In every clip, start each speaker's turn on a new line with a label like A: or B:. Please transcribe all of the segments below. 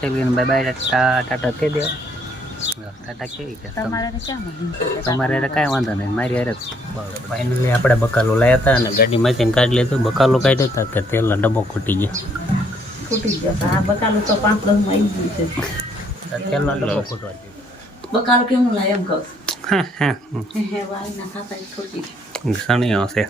A: તેલગીને bye bye tata tata કહી દે. ટાટા કેવી કે
B: તમારે તો
A: કાંઈ વાંધો નહીં મારી હારે ફાઇનલી આપણે બકાલો લાવ્યા હતા અને ગાડીમાંથી કાઢી લીધું. બકાલો કાઢ્યો હતા કે તેલનો ડબ્બો ખૂટી ગયો.
B: ફૂટી ગયો આ બકાલું તો પાંચ દસ આવી ગયું છે.
A: તેલનો ડબ્બો ખૂટવા
B: બકાલ કેવું લાય એમ કહું
A: હા હા.
B: ખાતા.
A: છે.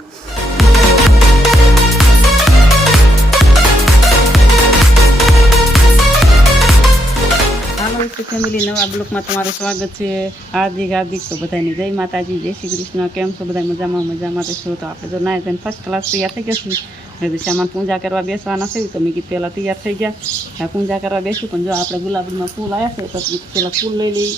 B: હાલો ફેમિલી નવા બ્લોકમાં તમારું સ્વાગત છે. હાર્દિક હાર્દિક તો બધાની જય માતાજી, જય શ્રી કૃષ્ણ. કેમ છો બધા મજામાં મજામાં તો છો તો આપણે તો નાય થઈને ફર્સ્ટ ક્લાસ તૈયાર થઈ ગયા છીએ. હવે સામાન પૂજા કરવા બેસવાના છે. તો મેં કીધું પહેલાં તૈયાર થઈ ગયા. પૂજા કરવા બેસ્યું પણ જો આપણે ગુલાબીમાં ફૂલ આવ્યા છે, તો પહેલાં ફૂલ લઈ લઈ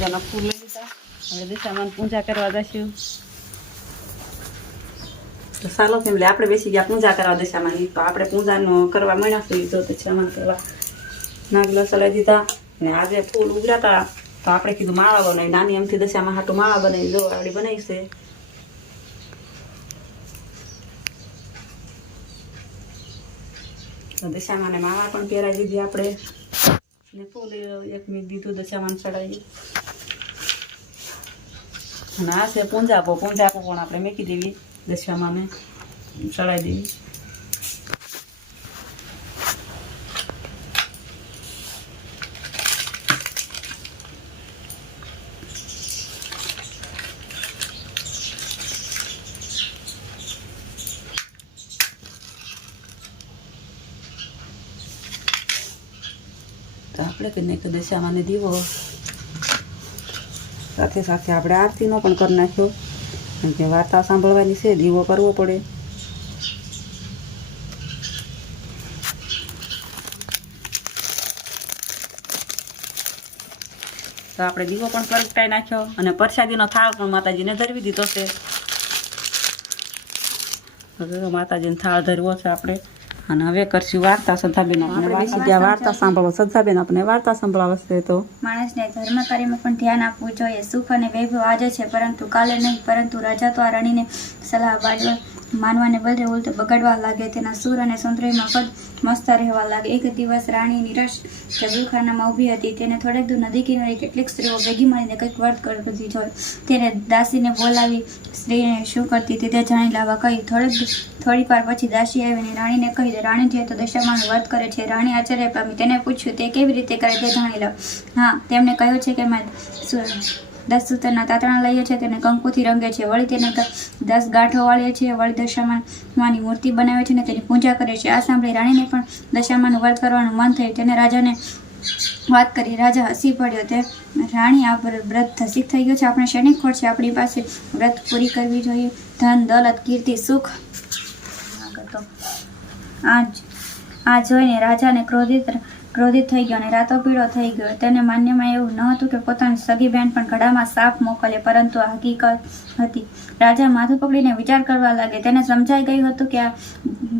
B: મજાના ફૂલ લઈ લીધા. હવે દિશામાં પૂજા કરવા જશું. તો ચાલો ફેમિલી, આપણે બેસી ગયા પૂજા કરવા દિશામાં તો આપણે પૂજાનો કરવા મળ્યા છીએ. તો દિશામાં પેલા નાગલો ચલાવી દીધા ને આજે ફૂલ ઉગરાતા તો આપણે કીધું માળા બનાવી. નાની એમથી દશામાં હાટું માળા બનાવી જો આવડી બનાવી છે. તો દશામાં ને માળા પણ પહેરાવી દીધી આપણે. ને ફૂલ એક મીક દીધું દશામાં ચડાવી અને આ છે પૂંજાપો પૂંજાપો પણ આપણે મેકી દેવી. દશામાં ને ચડાવી દેવી. આપણે કે નહીં તો દશામાં ને દીવો સાથે સાથે આપણે આરતીનો પણ કરી નાખ્યો. કે વાર્તા સાંભળવાની છે, દીવો કરવો પડે. તો આપણે દીવો પણ પ્રગટાઈ નાખ્યો અને પ્રસાદીનો થાળ પણ માતાજીને ધરવી દીધો છે. માતાજીને થાળ ધરવો છે આપણે. અને હવે કરશું વાર્તા. સદાબેન આપણે બેસી ગયા વાર્તા સાંભળો. સદાબેન આપણે વાર્તા સંભળાવશે તો.
C: માણસને ધર્મ કાર્યમાં પણ ધ્યાન આપવું જોઈએ. સુખ અને વૈભવ આજે છે પરંતુ કાલે નહીં પરંતુ રાજા તો આ રાણીને સલાહ બાળવા માનવાને બદલે ઉલટું બગાડવા લાગે, તેના સુર અને સૌંદર્યમાં પદ મસ્ત રહેવા લાગે. એક દિવસ રાણી નિરાશ જબુખાનામાં ઊભી હતી, તેને થોડેક દૂર નદી કિનારે કેટલીક સ્ત્રીઓ ભેગી મળીને કંઈક વર્ત કરતી જોઈ. તેને દાસીને બોલાવી, સ્ત્રીને શું કરતી હતી તે જાણી લાવવા કહી. થોડેક થોડીક વાર પછી દાસી આવીને રાણીને કહી દે રાણી જે તો દશામાનું વર્ત કરે છે, રાણી આશ્ચર્ય પામી તેને પૂછ્યું, તે કેવી રીતે કરે તે જાણી લાવ? હા તેમણે કહ્યું છે કે મેં દસ સૂતરના તાતણા લઈએ છીએ, તેને કંકુથી રંગે છે, વળી તેને દસ ગાંઠો વાળીએ છીએ, વળી દશામાન માની મૂર્તિ બનાવે છે અને તેની પૂજા કરે છે. આ સાંભળી રાણીને પણ દશામાનું વ્રત કરવાનું મન થયું. તેને રાજાને વાત કરી. રાજા હસી પડ્યો. તે રાણી આ વ્રત ધસિક થઈ ગયું છે. આપણે શેની ખોટ છે? આપણી પાસે વ્રત પૂરી કરવી જોઈએ. ધન, દોલત, કીર્તિ, સુખ. આ આ જોઈને રાજાને ક્રોધિત ક્રોધિત થઈ ગયો અને રાતો પીળો થઈ ગયો. તેને માન્યમાં એવું ન હતું કે પોતાની સગી બહેન પણ ઘડામાં સાપ મોકલે, પરંતુ આ હકીકત હતી. રાજા માથું પકડીને વિચાર કરવા લાગે તેને સમજાઈ ગયું હતું કે આ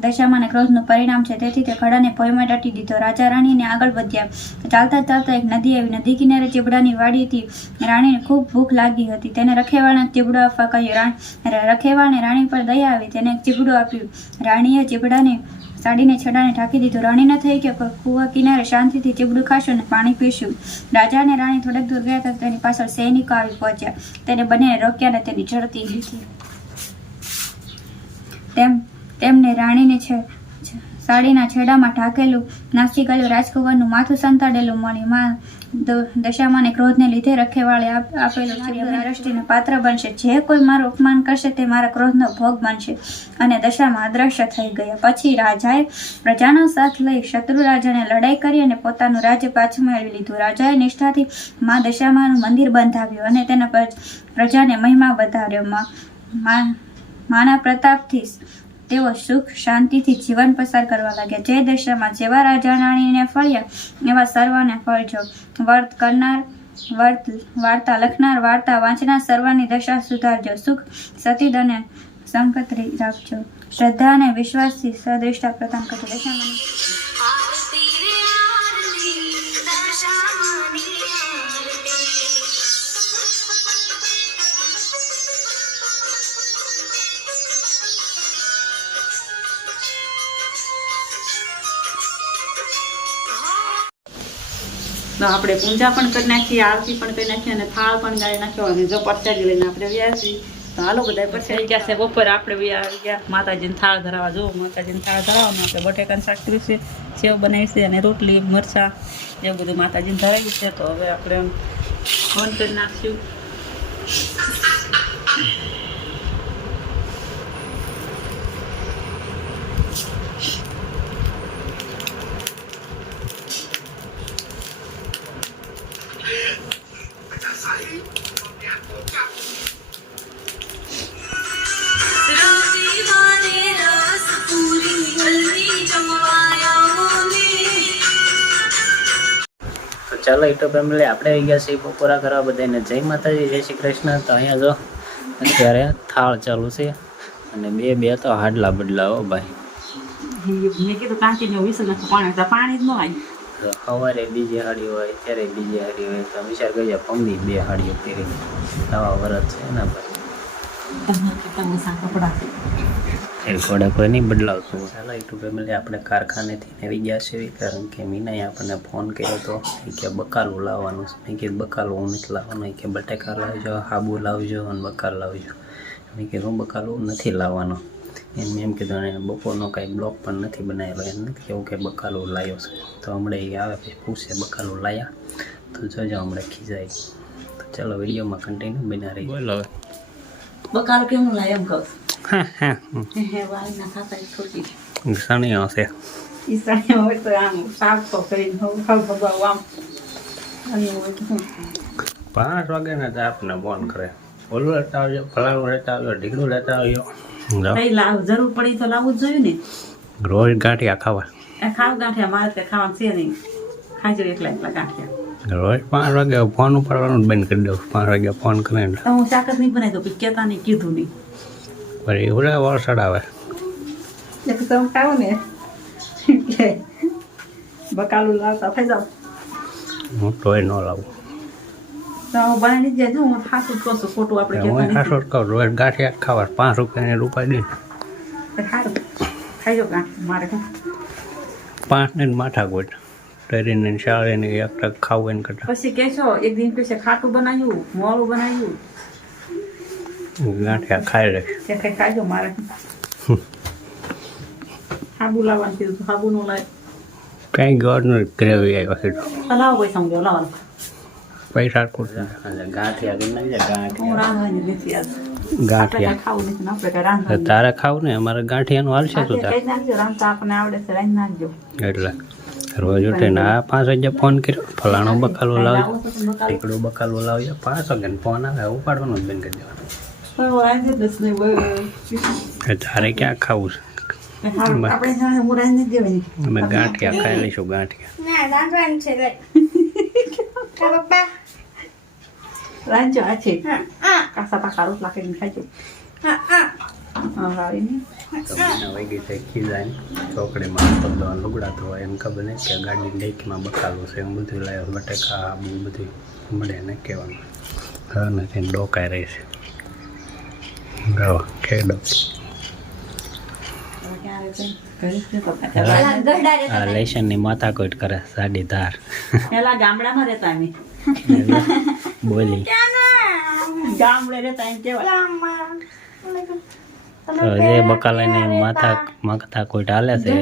C: દશામાં ક્રોધનું પરિણામ છે, તેથી તે ઘડાને ભોયમાં દાટી દીધો. રાજા રાણીને આગળ વધ્યા. ચાલતા ચાલતા એક નદી આવી. નદી કિનારે ચીબડાની વાડી હતી. રાણીને ખૂબ ભૂખ લાગી હતી. તેને રખેવાળને ચીબડો આપવા કહ્યું રખેવાળને રાણી પર દયા આવી. તેને ચીબડું આપ્યું. રાણીએ ચીબડાને સાડીને છડાને ઢાંકી દીધું. રાણીને થઈ કે કુવા કિનારે શાંતિથી ચીબડું ખાશું અને પાણી પીશું. રાજા અને રાણી થોડેક દૂર ગયા હતા, તેની પાછળ સૈનિકો આવી પહોંચ્યા. તેને બંને રોક્યા અને તેની ઝડપી લીધી. તેમ, તેમને રાણીને છે સાડીના છેડામાં ઢાંકેલું નાસી ગયેલું રાજકુંવરનું માથું સંતાડેલું મળ્યું. માં દ- દશામાને ક્રોધને લીધે રખેવાળે આપ- આપેલું દ્રષ્ટિને પાત્ર બનશે. જે કોઈ મારું અપમાન કરશે તે મારા ક્રોધનો ભોગ બનશે. અને દશામાં અદ્રશ્ય થઈ ગયા. પછી રાજાએ પ્રજાનો સાથ લઈ શત્રુ રાજાને લડાઈ કરી અને પોતાનું રાજ્ય પાછું મેળવી લીધું. રાજાએ નિષ્ઠાથી મા દશામાનું મંદિર બંધાવ્યું અને તેના પ્રજાને મહિમા વધાર્યો. માં માના પ્રતાપથી તેઓ સુખ, શાંતિથી જીવન પસાર કરવા લાગ્યા. જે દેશમાં જેવા રાજા રાણીને ફળ્યા, એવા સર્વને ફળજો. વર્ત કરનાર, વર્ત વાર્તા, લખનાર વાર્તા વાંચનાર સર્વની દશા સુધારજો. સુખ સતીદ અને સંકત રાખજો. શ્રદ્ધા અને વિશ્વાસથી સદૃષ્ટા પ્રદાન કરજો. દશામાની
B: આપણે પૂજા પણ કરી નાખીએ, આરતી પણ કરી નાખીએ અને થાળ પણ ગાળી નાખ્યો અને જો પરસાદી લઈને આપણે વ્યાજીએ તો હાલો બધા પરસાદી ગયા છે. બપોરે આપણે બી આવી ગયા. માતાજીને થાળ ધરાવવા જો માતાજીને થાળ ધરાવવાનું આપણે બટેકાનું શાક કર્યું છે, સેવ બનાવી અને રોટલી, મરચાં, એવું બધું માતાજીને ધરાવ્યું છે. તો હવે આપણે ફોન કરી નાખશું.
A: તો ચાલો યુટ્યુબ ફેમિલી આપણે આવી ગયા છીએ પૂરા કરવા બધાને. જય માતાજી જય શ્રી કૃષ્ણ. તો અહીંયા જો અત્યારે થાળ ચાલુ છે અને બે બે તો હાડલા બદલાવો ભાઈ.
B: તો
A: તો સવારે બીજી હાડી હોય ત્યારે બીજી હાડી હોય. તો વિચાર કરીએ પંદી બે હાડીઓ પહેરી નવા વરસ છે ને ભાઈ. એ ઘોડા કોઈ નહીં બદલાવતું ચાલો યુટ્યુબ ફેમિલી આપણે કારખાનેથી આવી ગયા છે કારણ કે મીનાએ આપણને ફોન કર્યો હતો કે બકાલું લાવવાનું છે. મેં કીધું બકાલું હું નથી લાવવાનું. કે બટેકા લાવજો હાબુ લાવજો અને બકાલ લાવજો. મેં કીધું બકાલું નથી લાવવાનો. એમ મેં એમ કીધું અને બપોરનો કાંઈ બ્લોક પણ નથી બનાવેલો. એમ નથી કેવું કે બકાલું લાવ્યો છે. તો હમણાં એ આવે પછી પૂછે બકાલું લાવ્યા તો જોજો હમણાં ખીજાય. તો ચાલો વિડીયોમાં કન્ટિન્યુ બના રહી બોલો
B: બકાલ કેમ લાય એમ કહું
A: હા હા
B: હે વાળી ના ખાતા થોડી
A: સણીઓ છે
B: ઈસાઈ હોય તો આમ સાફ કરીને ભગવાન આમ
A: પાંચ વાગ્યાના તો આપને ફોન કરે ઓલું લેતા આવજો ફલાણું લેતા આવજો ઢીકડું લેતા આવજો
B: જરૂર પડી તો લાવવું જ જોઈએ ને
A: રોજ ગાંઠિયા ખાવા
B: એ ખાવ ગાંઠિયા મારે તે ખાવાનું છે નહીં ખાજો એકલા એકલા ગાંઠિયા
A: રોજ પાંચ વાગે ફોન ઉપાડવાનું બંધ કરી દઉં પાંચ વાગે ફોન કરે
B: હું શાક નહીં બનાવી દઉં કહેતા નહીં કીધું નહીં
A: પછી ઉડે વરસાદ આવે
B: તમે ખાવ ને. બકાલું લાવતા થઈ જાવ.
A: હું તોય ન લાવું. ગાંઠિયા ખાવા પાંચ રૂપિયાની રૂપાઈ દે. પાંચ ને માથા ગોઠ. તરીને શાળે ને એક ખાવું એને કરતા.
B: પછી કહેશો એક દિન પછી ખાટું બનાવ્યું મોળું બનાવ્યું.
A: ગાંઠિયા ખાઈ લે.
B: તે કંઈ ખાજો મારે. સાબુ લાવવાનું કીધું તો સાબુ નું લાવ
A: કઈ ગોળનું ગ્રેવી આવ્યો છે.
B: લાવો પૈસા હું લાવો
A: પૈસા ગાંઠિયા
B: ને
A: તારે ખાવું ને? અમારે ગાંઠિયાનું હાલશે તું તાર.
B: કઈ નાખજો રાંધતા આપણને આવડે છે
A: એટલે રોજ ઉઠીને આ પાંચ વાગ્યા ફોન કર્યો. ફલાણો બકાલો લાવજો. ટીકડું બકાલો લાવજો. પાંચ વાગ્યાને ફોન આવે ઉપાડવાનું જ બંધ કરી દેવાનું. કે તારે ક્યાં ખાવું છે?
B: હું
A: અમે ગાંઠિયા ખાઈ લઈશું ગાંઠિયા.
C: હા હા. હા
B: હા.
A: તો લુગડા ધોવા એમ ખબર નહીં કે ગાડી ડેકીમાં બકાલું છે એમ બધું લાવ્યો બટેકા બધું મળે ને કહેવાનું. હવે નથી ડોકાઈ રહી છે. ગયો cái
B: હવે
A: લેશનની માતા કોઈટ કરે સાડી ધાર
B: પેલા ગામડામાં રહેતા અમે
A: બોલી
B: ગામડે રહેતા એમ
A: જે બકાલાની માથા માથા કોઈટ હાલે છે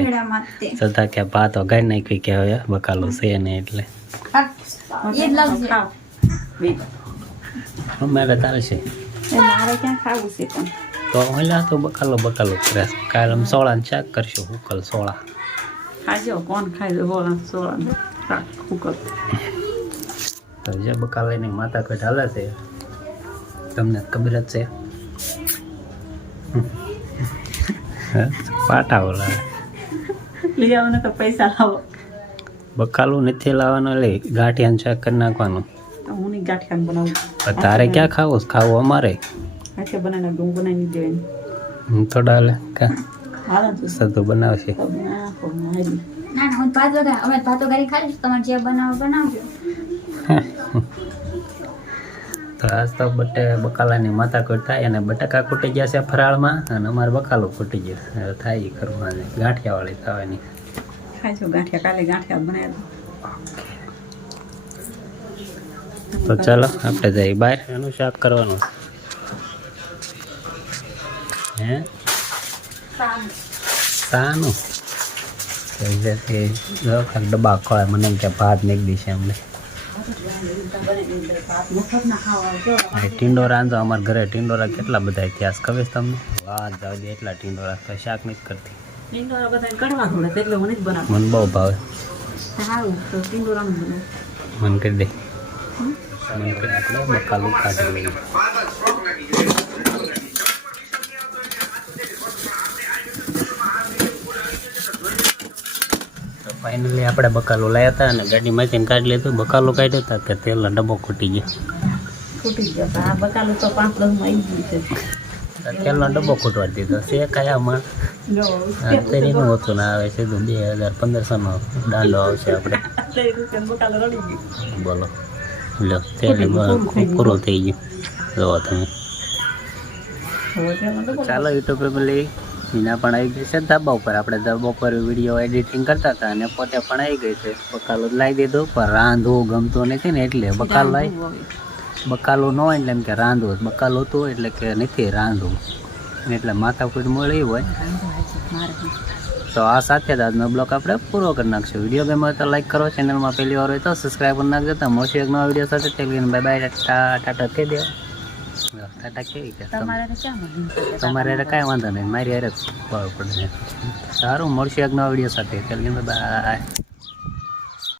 A: છતાં કે પાતો ગાઈ નાખી કે હવે બકાલો છે ને એટલે અમારે ચાલશે
B: એ મારે ક્યાં ખાવું છે પણ?
A: તો ઓલા તો બકાલો બકાલો કરે. કાલે આમ સોળાને શાક કરશું હુકલ સોળા.
B: ખાજો કોણ ખાય બોલા સોળા શાક કુકર
A: તો જે બકાલાની માથા કોઈટ હાલે છે તમને ખબર જ છે? પાટા ઓલા.
B: લઈ આવો ને તો પૈસા લાવો.
A: બકાલું નથી લાવવાનું એટલે ગાંઠિયાનું શાક કરી નાખવાનું.
B: હું ગાંઠિયા બનાવું.
A: તારે ક્યાં ખાવું? ખાવું અમારે.
B: ગાંઠિયા બનાવીને હું બનાવી દેવાની.
A: હું થોડા હાલે કા સતું બનાવશે.
B: તો
C: ના ના હું ભાત વગર અમે ભાતો કરી ખાઈશ તમારે જે બનાવો બનાવજો.
A: તો આજ તો બટે બકાલાની માતા કૂટ થાય અને બટાકા ખૂટી ગયા છે ફરાળમાં અને અમારે બકાલો ખૂટી ગયો થાય કરવાની ગાંઠિયાવાળી થવાની.
B: ખાઈશું ગાંઠિયા કાલે ગાંઠિયા બનાવ્યા
A: તો ચાલો આપણે જઈએ બહાર. એનું શાક કરવાનું. હે? સાનું. ડબ્બા ખોવાય મને એમ કે ભાત નીકળી દીશે અમને ટીંડોરા આંજો અમારા ઘરે ટીંડોરા કેટલા બધા ઇતિહાસ ખબર છે તમને? વાત જાવ દે એટલા ટીંડોરા તો શાક નથી કરતી. મને બહુ ભાવે. મન કરી દે. મન કરી આપણે બકાલું કાઢી લઈએ તો ફાઇનલી આપણે બકાલું લાવ્યા હતા અને ગાડીમાંથી કાઢી લીધું બકાલું કાઢ્યો હતા કે તેલનો ડબ્બો ખૂટી ગયો
B: ફૂટી ગયો તો આ બકાલું તો પાંચ દસમાં આવી ગયું છે
A: તો તેલનો ડબ્બો ખૂટવા દીધો છે કયામાં
B: જો
A: અત્યારે એનું હોતું ના આવે છે તો બે હજાર પંદરસોનો દાંડો આવશે આપણે
B: અત્યારે રૂપિયા બકાલું રડી ગયું
A: બોલો લો તેલ પૂરો થઈ ગયો. જોવો તમે. ચાલો યુટ્યુબ ફેમિલી મીના પણ આવી ગઈ છે ધાબા ઉપર. આપણે ધાબા ઉપર વીડિયો એડિટિંગ કરતા હતા અને પોતે પણ આવી ગઈ છે. બકાલો લાવી દીધો પણ રાંધવું ગમતો નથી ને એટલે બકાલો લાવી બકાલો ન હોય એટલે એમ કે રાંધવો. બકાલો હતું એટલે કે નથી રાંધવું. એટલે માથાકૂટ મળી હોય. તો આ સાથે જ આજનો બ્લોક આપણે પૂરો કરી નાખશું. વીડિયો ગમે તો લાઈક કરો ચેનલમાં પહેલી વાર હોય તો સબસ્ક્રાઈબ કરી નાખજો. તો મળશું એક નવા વીડિયો સાથે. તે બાય બાય ટાટા ટાટા કહી દે. ટાટા કેવી કે?
B: તમારે તો
A: કાંઈ વાંધો નહીં. મારી હારે પડે. સારું મળશે એક નવા વીડિયો સાથે. ચાલ બાય